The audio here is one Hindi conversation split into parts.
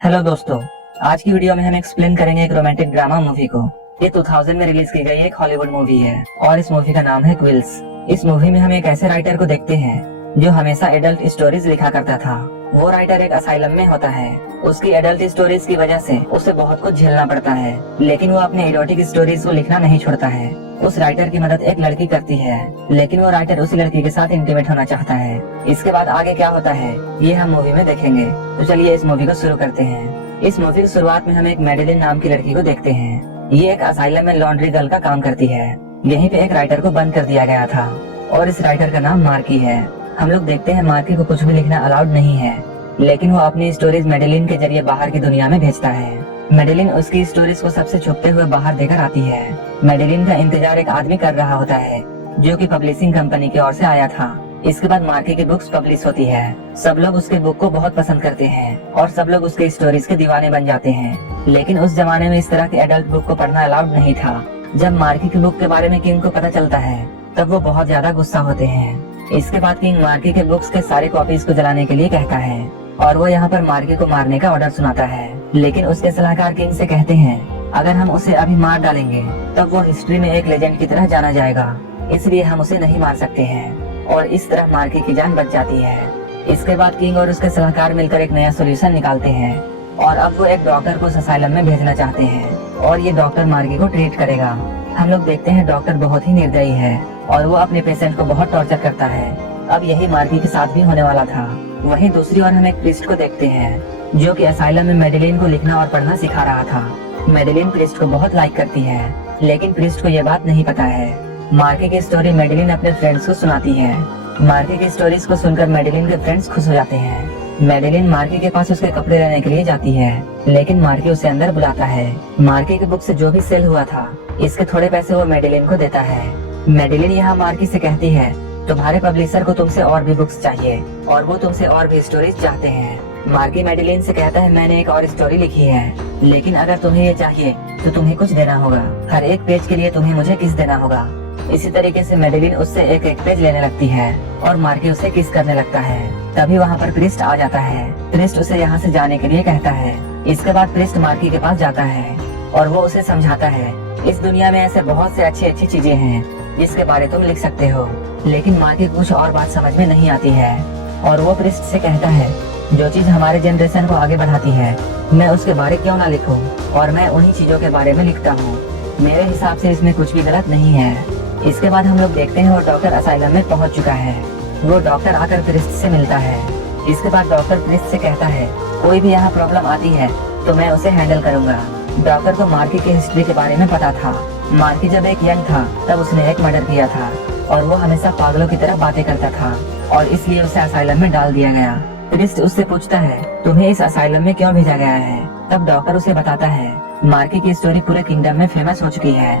हेलो दोस्तों, आज की वीडियो में हम एक्सप्लेन करेंगे एक रोमांटिक ड्रामा मूवी को। ये 2000 में रिलीज की गई एक हॉलीवुड मूवी है और इस मूवी का नाम है क्विल्स। इस मूवी में हम एक ऐसे राइटर को देखते हैं जो हमेशा एडल्ट स्टोरीज लिखा करता था। वो राइटर एक असाइलम में होता है। उसकी एडल्ट स्टोरीज की वजह से उसे बहुत कुछ झेलना पड़ता है, लेकिन वो अपने इरोटिक स्टोरीज को लिखना नहीं छोड़ता है। उस राइटर की मदद एक लड़की करती है, लेकिन वो राइटर उसी लड़की के साथ इंटीमेट होना चाहता है। इसके बाद आगे क्या होता है ये हम मूवी में देखेंगे। तो चलिए इस मूवी को शुरू करते हैं। इस मूवी की शुरुआत में हम एक मेडेलिन नाम की लड़की को देखते हैं। ये एक असाइलम में लॉन्ड्री गर्ल का काम करती है। यहीं पे एक राइटर को बंद कर दिया गया था और इस राइटर का नाम मार्की है। हम लोग देखते हैं मार्की को कुछ भी लिखना अलाउड नहीं है, लेकिन वो अपनी स्टोरीज मेडेलिन के जरिए बाहर की दुनिया में भेजता है। मेडेलिन उसकी स्टोरीज को सबसे छुपते हुए बाहर देकर आती है। मेडेलिन का इंतजार एक आदमी कर रहा होता है जो कि पब्लिशिंग कंपनी की ओर से आया था। इसके बाद मार्की की बुक्स पब्लिश होती है। सब लोग उसके बुक को बहुत पसंद करते हैं और सब लोग उसके स्टोरीज के दीवाने बन जाते हैं। लेकिन उस जमाने में इस तरह के एडल्ट बुक को पढ़ना अलाउड नहीं था। जब मार्की की बुक के बारे में किंग को पता चलता है तब वो बहुत ज्यादा गुस्सा होते हैं। इसके बाद किंग मार्की के बुक्स के सारे कॉपीज को जलाने के लिए कहता है और वो यहाँ पर मार्की को मारने का ऑर्डर सुनाता है। लेकिन उसके सलाहकार किंग से कहते हैं अगर हम उसे अभी मार डालेंगे तब वो हिस्ट्री में एक लेजेंड की तरह जाना जाएगा, इसलिए हम उसे नहीं मार सकते हैं। और इस तरह मार्की की जान बच जाती है। इसके बाद किंग और उसके सलाहकार मिलकर एक नया सोल्यूशन निकालते हैं और अब वो एक डॉक्टर को असाइलम में भेजना चाहते हैं और ये डॉक्टर मार्की को ट्रीट करेगा। हम लोग देखते हैं डॉक्टर बहुत ही निर्दयी है और वो अपने पेशेंट को बहुत टॉर्चर करता है। अब यही मार्की के साथ भी होने वाला था। वहीं दूसरी ओर हम एक प्रीस्ट को देखते हैं जो कि असाइलम में मेडेलिन को लिखना और पढ़ना सिखा रहा था। मेडेलिन प्रीस्ट को बहुत लाइक करती है, लेकिन प्रीस्ट को ये बात नहीं पता है। मार्की की स्टोरी मेडेलिन अपने फ्रेंड्स को सुनाती है। मार्की की स्टोरीज को सुनकर मेडेलिन के फ्रेंड्स खुश हो जाते हैं। मेडेलिन मार्की के पास उसके कपड़े लेने के लिए जाती है, लेकिन मार्की उसे अंदर बुलाता है। मार्की की बुक से जो भी सेल हुआ था इसके थोड़े पैसे वो मेडेलिन को देता है। मेडेलिन यहाँ मार्की से कहती है तुम्हारे पब्लिशर को तुमसे और भी बुक्स चाहिए और वो तुमसे और भी स्टोरीज चाहते हैं। मार्की मेडेलिन से कहता है मैंने एक और स्टोरी लिखी है, लेकिन अगर तुम्हें ये चाहिए तो तुम्हें कुछ देना होगा। हर एक पेज के लिए तुम्हें मुझे किस देना होगा। इसी तरीके से मेडेलिन उससे एक एक पेज लेने लगती है और मार्की उसे किस करने लगता है। तभी वहाँ पर प्रीस्ट आ जाता है। प्रीस्ट उसे यहाँ से जाने के लिए कहता है। इसके बाद प्रीस्ट मार्की के पास जाता है और वो उसे समझाता है इस दुनिया में ऐसे बहुत से अच्छी अच्छी चीजें हैं जिसके बारे तुम लिख सकते हो। लेकिन मार्की कुछ और बात समझ में नहीं आती है और वो प्रीस्ट से कहता है जो चीज हमारे जनरेशन को आगे बढ़ाती है मैं उसके बारे क्यों ना लिखूं, और मैं उन्हीं चीजों के बारे में लिखता हूँ। मेरे हिसाब से इसमें कुछ भी गलत नहीं है। इसके बाद हम लोग देखते हैं वो डॉक्टर असाइलम में पहुंच चुका है। वो डॉक्टर आकर प्रीस्ट से मिलता है। इसके बाद डॉक्टर प्रीस्ट से कहता है कोई भी यहाँ प्रॉब्लम आती है तो मैं उसे हैंडल करूंगा। डॉक्टर को मार्की की हिस्ट्री के बारे में पता था। मार्की जब एक यंग था तब उसने एक मर्डर किया था और वो हमेशा पागलों की तरह बातें करता था और इसलिए उसे असाइलम में डाल दिया गया। प्रीस्ट उससे पूछता है तुम्हें इस असाइलम में क्यों भेजा गया है। तब डॉक्टर उसे बताता है मार्की की स्टोरी पूरे किंगडम में फेमस हो चुकी है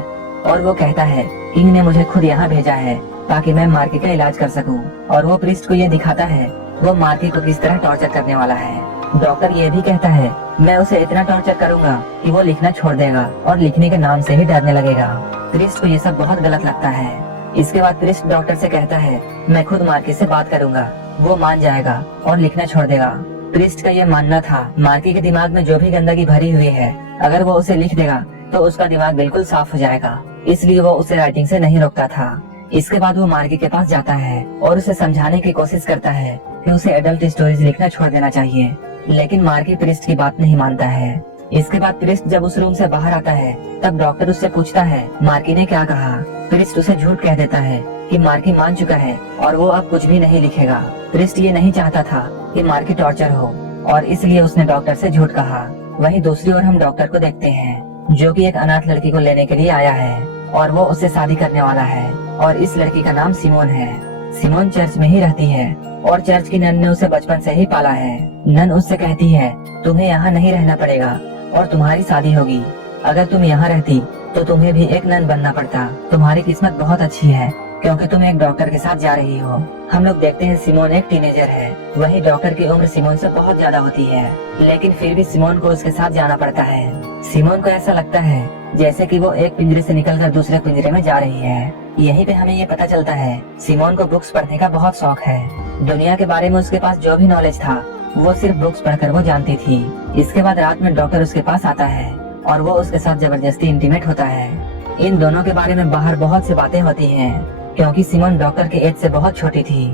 और वो कहता है किंग ने मुझे खुद यहाँ भेजा है ताकि मैं मार्की का इलाज कर सकूं। और वो प्रीस्ट को ये दिखाता है वो मार्की को किस तरह टॉर्चर करने वाला है। डॉक्टर ये भी कहता है मैं उसे इतना टॉर्चर करूंगा कि वो लिखना छोड़ देगा और लिखने के नाम से ही डरने लगेगा। प्रीस्ट को ये सब बहुत गलत लगता है। इसके बाद प्रीस्ट डॉक्टर से कहता है मैं खुद मार्की से बात करूंगा, वो मान जाएगा और लिखना छोड़ देगा। प्रीस्ट का ये मानना था मार्की के दिमाग में जो भी गंदगी भरी हुई है अगर वो उसे लिख देगा तो उसका दिमाग बिल्कुल साफ हो जाएगा, इसलिए वो उसे राइटिंग से नहीं रोकता था। इसके बाद वो मार्की के पास जाता है और उसे समझाने की कोशिश करता है कि उसे एडल्ट स्टोरीज लिखना छोड़ देना चाहिए, लेकिन मार्की प्रीस्ट की बात नहीं मानता है। इसके बाद प्रीस्ट जब उस रूम से बाहर आता है तब डॉक्टर उससे पूछता है मार्की ने क्या कहा। प्रीस्ट उसे झूठ कह देता है कि मार्की मान चुका है और वो अब कुछ भी नहीं लिखेगा। प्रीस्ट ये नहीं चाहता था कि मार्की टॉर्चर हो और इसलिए उसने डॉक्टर से झूठ कहा। वहीं दूसरी ओर हम डॉक्टर को देखते हैं जो कि एक अनाथ लड़की को लेने के लिए आया है और वो उससे शादी करने वाला है और इस लड़की का नाम सिमोन है। सिमोन चर्च में ही रहती है और चर्च की नन ने उसे बचपन से ही पाला है। नन उससे कहती है तुम्हें यहाँ नहीं रहना पड़ेगा और तुम्हारी शादी होगी। अगर तुम यहाँ रहती तो तुम्हें भी एक नन बनना पड़ता। तुम्हारी किस्मत बहुत अच्छी है क्योंकि तुम एक डॉक्टर के साथ जा रही हो। हम लोग देखते हैं सिमोन एक टीनेजर है। वही डॉक्टर की उम्र सिमोन से बहुत ज्यादा होती है, लेकिन फिर भी सिमोन को उसके साथ जाना पड़ता है। सिमोन को ऐसा लगता है जैसे कि वो एक पिंजरे से निकलकर दूसरे पिंजरे में जा रही है। यहीं पे हमें ये पता चलता है सिमोन को बुक्स पढ़ने का बहुत शौक है। दुनिया के बारे में उसके पास जो भी नॉलेज था वो सिर्फ बुक्स पढ़कर वो जानती थी। इसके बाद रात में डॉक्टर उसके पास आता है और वो उसके साथ जबरदस्ती इंटीमेट होता है। इन दोनों के बारे में बाहर बहुत सी बातें होती हैं, क्योंकि सिमोन डॉक्टर के एज से बहुत छोटी थी।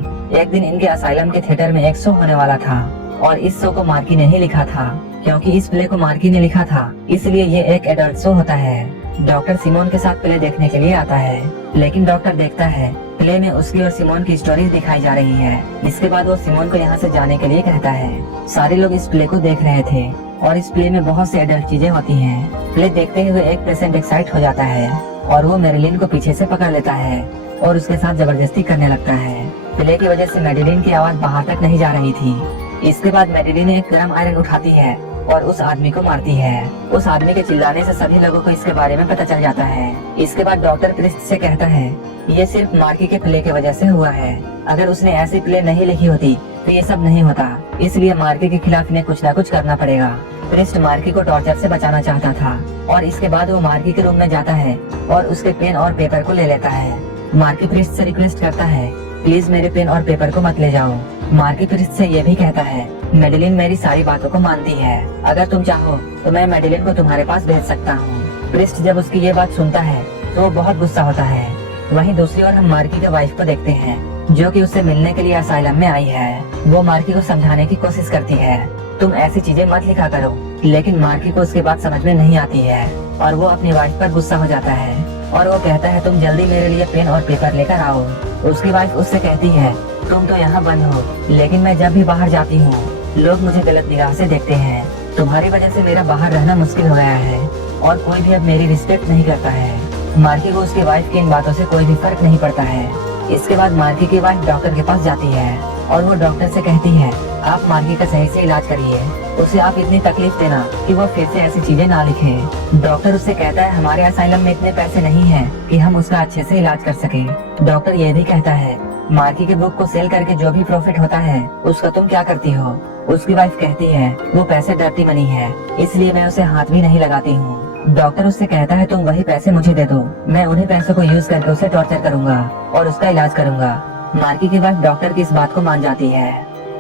एक दिन इनके असाइलम के थिएटर में एक शो होने वाला था और इस शो को मार्की ने ही लिखा था। क्योंकि इस प्ले को मार्की ने लिखा था, इसलिए ये एक एडल्ट शो होता है। डॉक्टर सिमोन के साथ प्ले देखने के लिए आता है, लेकिन डॉक्टर देखता है प्ले में उसकी और सिमोन की स्टोरीज दिखाई जा रही है। इसके बाद वो सिमोन को यहाँ से जाने के लिए कहता है। सारे लोग इस प्ले को देख रहे थे और इस प्ले में बहुत सी एडल्ट चीजें होती हैं। प्ले देखते हुए एक पेशेंट एक्साइट हो जाता है और वो मैरिलिन को पीछे से पकड़ लेता है और उसके साथ जबरदस्ती करने लगता है। प्ले की वजह से मैरिलिन की आवाज बाहर तक नहीं जा रही थी। इसके बाद मैरिलिन एक गर्म आयरन उठाती है और उस आदमी को मारती है। उस आदमी के चिल्लाने से सभी लोगों को इसके बारे में पता चल जाता है। इसके बाद डॉक्टर क्रिस्ट से कहता है, ये सिर्फ मार्की के प्ले की वजह से हुआ है। अगर उसने ऐसी प्ले नहीं लिखी होती तो ये सब नहीं होता। इसलिए मार्की के खिलाफ इन्हें कुछ न कुछ करना पड़ेगा। क्रिस्ट मार्की को टॉर्चर से बचाना चाहता था और इसके बाद वो मार्की के रूम में जाता है और उसके पेन और पेपर को ले लेता है। मार्की क्रिस्ट से रिक्वेस्ट करता है, प्लीज मेरे पेन और पेपर को मत ले जाओ। मार्की क्रिस्ट से ये भी कहता है, मैडिलिन मेरी सारी बातों को मानती है। अगर तुम चाहो तो मैं मैडिलिन को तुम्हारे पास भेज सकता हूँ। क्रिस्ट जब उसकी ये बात सुनता है तो वो बहुत गुस्सा होता है। वहीं दूसरी ओर हम मार्की के वाइफ को देखते हैं, जो कि उससे मिलने के लिए असाइलम में आई है। वो मार्की को समझाने की कोशिश करती है, तुम ऐसी चीजें मत लिखा करो, लेकिन मार्की को उसकी बात समझ में नहीं आती है और वो अपनी वाइफ पर गुस्सा हो जाता है और वो कहता है, तुम जल्दी मेरे लिए पेन और पेपर लेकर आओ। उसकी वाइफ उससे कहती है, तुम तो यहाँ बंद हो, लेकिन मैं जब भी बाहर जाती हूँ लोग मुझे गलत निगाह से देखते हैं। तुम्हारी वजह से मेरा बाहर रहना मुश्किल हो गया है और कोई भी अब मेरी रिस्पेक्ट नहीं करता है। मार्की को उसकी वाइफ की इन बातों से कोई भी फर्क नहीं पड़ता है। इसके बाद मार्की की वाइफ डॉक्टर के पास जाती है और वो डॉक्टर से कहती है, आप मार्की का सही से इलाज करिए, उसे आप इतनी तकलीफ देना कि वो फिर से ऐसी चीजें ना लिखे। डॉक्टर उससे कहता है, हमारे असाइलम में इतने पैसे नहीं हैं कि हम उसका अच्छे से इलाज कर सके। डॉक्टर ये भी कहता है, मार्की के बुक को सेल करके जो भी प्रॉफिट होता है उसका तुम क्या करती हो। उसकी वाइफ कहती है, वो पैसे डर्टी मनी है, इसलिए मैं उसे हाथ भी नहीं लगाती हूँ। डॉक्टर उससे कहता है, तुम वही पैसे मुझे दे दो, मैं उन्हीं पैसों को यूज करके उसे टॉर्चर करूंगा और उसका इलाज करूंगा। मार्की की वाइफ डॉक्टर की इस बात को मान जाती है।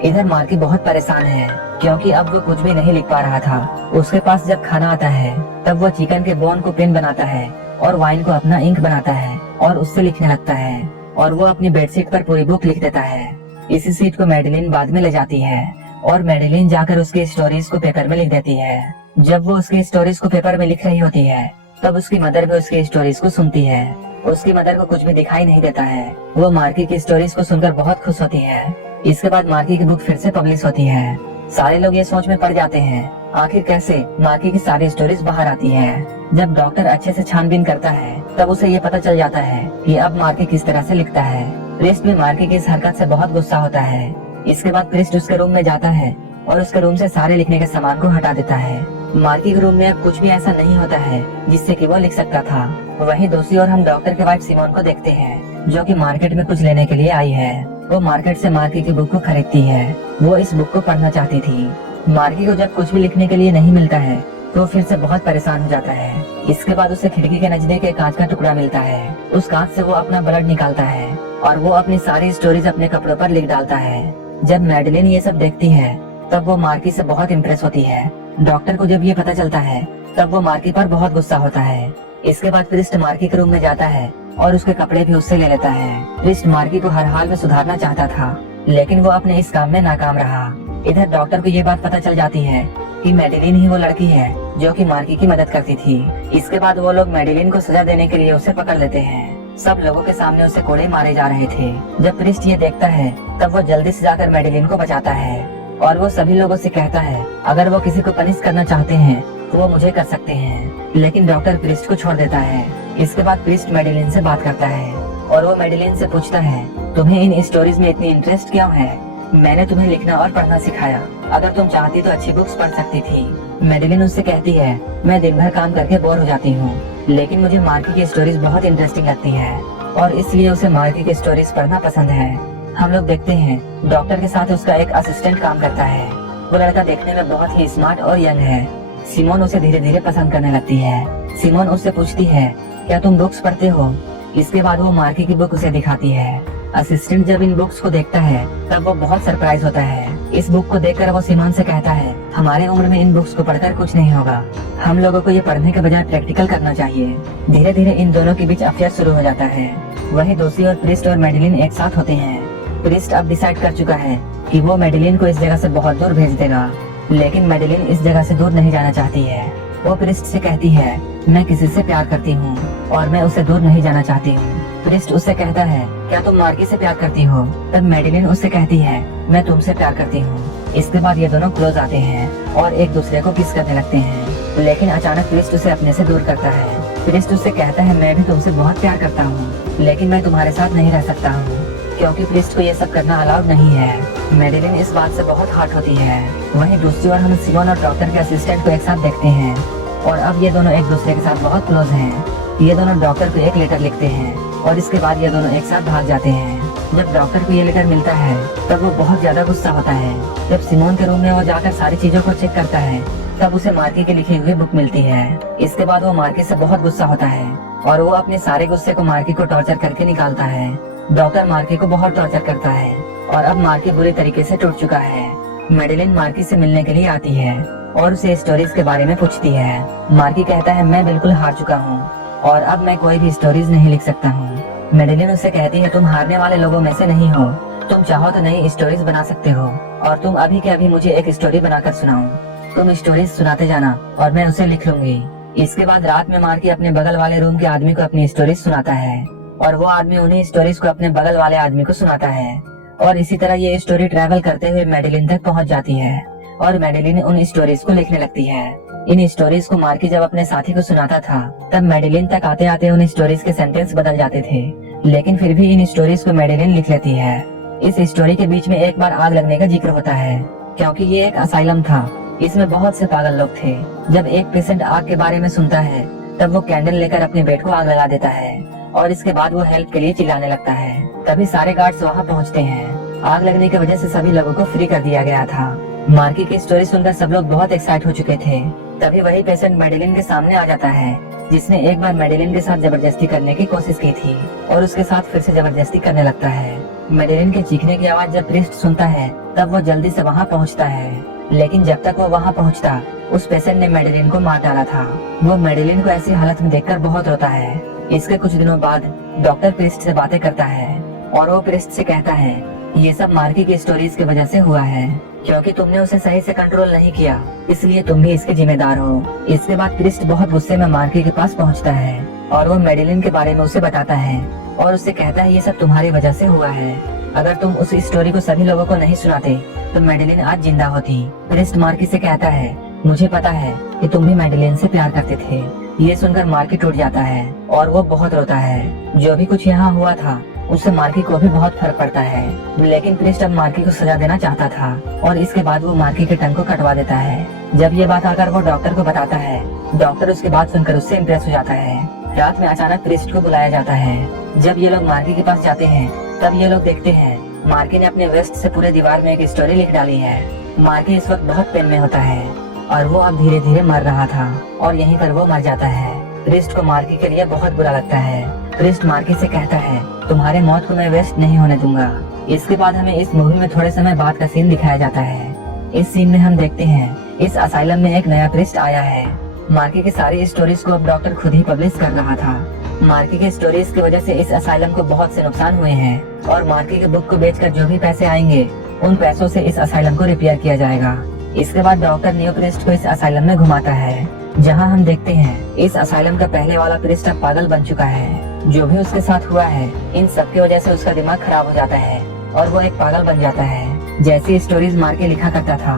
इधर मार्की बहुत परेशान है, क्योंकि अब वो कुछ भी नहीं लिख पा रहा था। उसके पास जब खाना आता है तब वो चिकन के बोन को पेन बनाता है और वाइन को अपना इंक बनाता है और उससे लिखने लगता है और वो अपनी बेडशीट पर पूरी बुक लिख देता है। इसी सीट को मैडिलिन बाद में ले जाती है और मैडिलिन जाकर उसकी स्टोरीज को पेपर में लिख देती है। जब वो उसकी स्टोरीज को पेपर में लिख रही होती है तब उसकी मदर भी उसकी स्टोरीज को सुनती है। उसकी मदर को कुछ भी दिखाई नहीं देता है। वो मार्की की स्टोरीज को सुनकर बहुत खुश होती है। इसके बाद मार्की की बुक फिर से पब्लिश होती है। सारे लोग ये सोच में पड़ जाते हैं, आखिर कैसे मार्की की सारी स्टोरीज बाहर आती है। जब डॉक्टर अच्छे से छानबीन करता है तब उसे ये पता चल जाता है कि अब मार्की किस तरह से लिखता है। क्रिस्ट भी मार्की की इस हरकत से बहुत गुस्सा होता है। इसके बाद क्रिस्ट उसके रूम में जाता है और उसके रूम से सारे लिखने के सामान को हटा देता है। मार्की के रूम में अब कुछ भी ऐसा नहीं होता है जिससे कि वो लिख सकता था। वहीं दूसरी ओर हम डॉक्टर के वाइफ सिमोन को देखते हैं, जो कि मार्केट में कुछ लेने के लिए आई है। वो मार्केट से मार्की की बुक को खरीदती है। वो इस बुक को पढ़ना चाहती थी। मार्की को जब कुछ भी लिखने के लिए नहीं मिलता है तो फिर से बहुत परेशान हो जाता है। इसके बाद उसे खिड़की के नजदीक एक कांच का टुकड़ा मिलता है। उस कांच से वो अपना ब्लड निकालता है और वो अपनी सारी स्टोरीज अपने कपड़ों पर लिख डालता है। जब मैडिलिन ये सब देखती है तब वो मार्की से बहुत इम्प्रेस होती है। डॉक्टर को जब ये पता चलता है तब वो मार्की पर बहुत गुस्सा होता है। इसके बाद क्रिस्ट मार्की के रूम में जाता है और उसके कपड़े भी उससे ले लेता है। क्रिस्ट मार्की को हर हाल में सुधारना चाहता था, लेकिन वो अपने इस काम में नाकाम रहा। इधर डॉक्टर को ये बात पता चल जाती है कि मैडिलिन ही वो लड़की है जो कि मार्की की मदद करती थी। इसके बाद वो लोग मैडिलिन को सजा देने के लिए उसे पकड़ लेते हैं। सब लोगों के सामने उसे कोड़े मारे जा रहे थे। जब क्रिस्ट ये देखता है तब वो जल्दी से जाकर मैडिलिन को बचाता है और वो सभी लोगों से कहता है, अगर वो किसी को पनिश करना चाहते हैं तो वो मुझे कर सकते हैं। लेकिन डॉक्टर क्रिस्ट को छोड़ देता है। इसके बाद क्रिस्ट मैडिलिन से बात करता है और वो मैडिलिन से पूछता है, तुम्हें इन स्टोरीज में इतनी इंटरेस्ट क्यों है? मैंने तुम्हें लिखना और पढ़ना सिखाया, अगर तुम चाहती तो अच्छी बुक्स पढ़ सकती थी। मैडिलिन उससे कहती है, मैं दिन भर काम करके बोर हो जाती हूँ, लेकिन मुझे मार्की की स्टोरीज बहुत इंटरेस्टिंग लगती है और इसलिए उसे मार्की की स्टोरीज पढ़ना पसंद है। हम लोग देखते हैं डॉक्टर के साथ उसका एक असिस्टेंट काम करता है। वो लड़का देखने में बहुत ही स्मार्ट और यंग है। सिमोन उसे धीरे धीरे पसंद करने लगती है। सिमोन उससे पूछती है, क्या तुम बुक्स पढ़ते हो? इसके बाद वो मार्की की बुक उसे दिखाती है। असिस्टेंट जब इन बुक्स को देखता है तब वो बहुत सरप्राइज होता है। इस बुक को देखकर वो सिमोन से कहता है, हमारे उम्र में इन बुक्स को पढ़कर कुछ नहीं होगा, हम लोगों को ये पढ़ने के बजाय प्रैक्टिकल करना चाहिए। धीरे धीरे इन दोनों के बीच अफेयर शुरू हो जाता है। वहीं दूसरी ओर प्रिस्ट और मैडेलिन एक साथ होते हैं। प्रिस्ट अब डिसाइड कर चुका है कि वो मैडेलिन को इस जगह से बहुत दूर भेज देगा, लेकिन मैडेलिन इस जगह से दूर नहीं जाना चाहती है। वो प्रिस्ट से कहती है, मैं किसी से प्यार करती हूँ और मैं उससे दूर नहीं जाना चाहती हूँ। प्रिस्ट उससे कहता है, क्या तुम मार्की से प्यार करती हो? तब मैडेलिन उससे कहती है, मैं तुमसे प्यार करती हूँ। इसके बाद ये दोनों क्लोज आते हैं और एक दूसरे को किस करने लगते हैं, लेकिन अचानक प्रिस्ट उसे अपने से दूर करता है। प्रिस्ट उससे कहता है, मैं भी तुमसे बहुत प्यार करता हूँ, लेकिन मैं तुम्हारे साथ नहीं रह सकता हूँ, क्योंकि प्रिस्ट को ये सब करना अलाउड नहीं है। मैडेलिन इस बात से बहुत हर्ट होती है। वहीं दूसरी ओर हम सिमोन और डॉक्टर के असिस्टेंट को एक साथ देखते हैं और अब ये दोनों एक दूसरे के साथ बहुत क्लोज हैं। ये दोनों डॉक्टर को एक लेटर लिखते हैं और इसके बाद ये दोनों एक साथ भाग जाते हैं। जब डॉक्टर को ये लेटर मिलता है तब वो बहुत ज्यादा गुस्सा होता है। जब सिमोन के रूम में वो जाकर सारी चीजों को चेक करता है तब उसे मार्की की लिखी हुई बुक मिलती है। इसके बाद वो मार्की से बहुत गुस्सा होता है और वो अपने सारे गुस्से को मार्की को टॉर्चर करके निकालता है। डॉक्टर मार्की को बहुत टॉर्चर करता है और अब मार्की बुरी तरीके से टूट चुका है। मैडेलिन मार्की से मिलने के लिए आती है और उसे स्टोरीज के बारे में पूछती है। मार्की कहता है, मैं बिल्कुल हार चुका हूँ और अब मैं कोई भी स्टोरीज नहीं लिख सकता हूँ। मैडेलिन उससे कहती है, तुम हारने वाले लोगों में से नहीं हो, तुम चाहो तो नई स्टोरीज बना सकते हो और तुम अभी के अभी मुझे एक स्टोरी बनाकर सुनाओ। तुम स्टोरीज सुनाते जाना और मैं उसे लिख लूंगी। इसके बाद रात में मार्की अपने बगल वाले रूम के आदमी को अपनी स्टोरीज सुनाता है और वो आदमी उन्हीं स्टोरीज को अपने बगल वाले आदमी को सुनाता है और इसी तरह ये स्टोरी ट्रैवल करते हुए मैडेलिन तक पहुंच जाती है और मैडेलिन उन स्टोरीज को लिखने लगती है। इन स्टोरीज को मार्की जब अपने साथी को सुनाता था तब मैडेलिन तक आते आते उन स्टोरीज के सेंटेंस बदल जाते थे, लेकिन फिर भी इन स्टोरीज को मैडेलिन लिख लेती है। इस स्टोरी के बीच में एक बार आग लगने का जिक्र होता है, क्योंकि ये एक असाइलम था। इसमें बहुत से पागल लोग थे। जब एक पेशेंट आग के बारे में सुनता है तब वो कैंडल लेकर अपने बेड को आग लगा देता है और इसके बाद वो हेल्प के लिए चिल्लाने लगता है। तभी सारे गार्ड्स वहाँ पहुँचते हैं। आग लगने की वजह से सभी लोगों को फ्री कर दिया गया था। मार्की की स्टोरी सुनकर सब लोग बहुत एक्साइट हो चुके थे। तभी वही पेशेंट मैडेलिन के सामने आ जाता है जिसने एक बार मैडेलिन के साथ जबरदस्ती करने की कोशिश की थी और उसके साथ फिर से जबरदस्ती करने लगता है। मैडेलिन के चीखने की आवाज जब प्रिस्ट सुनता है तब वो जल्दी से वहाँ पहुँचता है, लेकिन जब तक वो वहाँ पहुँचता उस पेशेंट ने मैडेलिन को मार डाला था। वो मैडेलिन को ऐसी हालत में देखकर बहुत रोता है। इसके कुछ दिनों बाद डॉक्टर प्रिस्ट से बातें करता है और वो प्रिस्ट से कहता है, ये सब मार्की की स्टोरीज की वजह से हुआ है, क्योंकि तुमने उसे सही से कंट्रोल नहीं किया, इसलिए तुम भी इसके जिम्मेदार हो। इसके बाद प्रिस्ट बहुत गुस्से में मार्की के पास पहुंचता है और वो मैडेलिन के बारे में उसे बताता है और उससे कहता है, ये सब तुम्हारी वजह से हुआ है। अगर तुम उस स्टोरी को सभी लोगों को नहीं सुनाते तो मैडेलिन आज जिंदा होती। प्रिस्ट मार्की से कहता है, मुझे पता है कि तुम भी मैडेलिन से प्यार करते थे। ये सुनकर मार्की टूट जाता है और वो बहुत रोता है। जो भी कुछ यहाँ हुआ था उससे मार्की को भी बहुत फर्क पड़ता है, लेकिन प्रिस्ट अब मार्की को सजा देना चाहता था और इसके बाद वो मार्की के टंग को कटवा देता है। जब ये बात आकर वो डॉक्टर को बताता है, डॉक्टर उसकी बात सुनकर उससे इम्प्रेस हो जाता है। रात में अचानक प्रिस्ट को बुलाया जाता है। जब ये लोग मार्की के पास जाते हैं तब ये लोग देखते हैं मार्की ने अपने वेस्ट से पूरे दीवार में एक स्टोरी लिख डाली है। मार्की इस वक्त बहुत पेन में होता है और वो अब धीरे धीरे मर रहा था और यहीं पर वो मर जाता है। प्रिस्ट को मार्की के लिए बहुत बुरा लगता है। प्रिस्ट मार्की से कहता है, तुम्हारे मौत को मैं वेस्ट नहीं होने दूंगा। इसके बाद हमें इस मूवी में थोड़े समय बाद का सीन दिखाया जाता है। इस सीन में हम देखते हैं इस असाइलम में एक नया प्रिस्ट आया है। मार्की की सारी स्टोरीज को अब डॉक्टर खुद ही पब्लिश कर रहा था। मार्की के स्टोरीज की वजह से इस असाइलम को बहुत से नुकसान हुए हैं और मार्की के बुक को बेचकर जो भी पैसे आएंगे उन पैसों से इस असाइलम को रिपेयर किया जाएगा। इसके बाद डॉक्टर न्यू प्रिस्ट को इस असाइलम में घुमाता है, जहां हम देखते हैं इस असाइलम का पहले वाला प्रिस्ट अब पागल बन चुका है। जो भी उसके साथ हुआ है इन सब की वजह से उसका दिमाग खराब हो जाता है और वो एक पागल बन जाता है। जैसी स्टोरीज मार्की लिखा करता था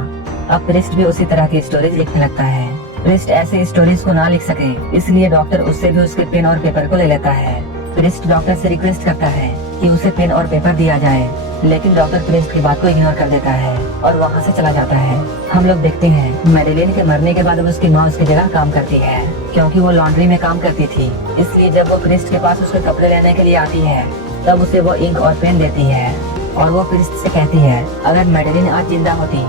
अब प्रिस्ट भी उसी तरह की स्टोरीज लिखने लगता है। प्रिस्ट ऐसे स्टोरीज को ना लिख सके इसलिए डॉक्टर उससे भी उसके पेन और पेपर को ले लेता है। प्रिस्ट डॉक्टर से रिक्वेस्ट करता है कि उसे पेन और पेपर दिया जाए, लेकिन डॉक्टर प्रिस्ट की बात को इग्नोर कर देता है और वहाँ से चला जाता है। हम लोग देखते हैं मैडेलिन के मरने के बाद उसकी माँ उसकी जगह काम करती है, क्योंकि वो लॉन्ड्री में काम करती थी। इसलिए जब वो प्रिस्ट के पास उसके कपड़े लेने के लिए आती है तब उसे वो इंक और पेन देती है और वो प्रिस्ट से कहती है, अगर मैडेलिन आज जिंदा होती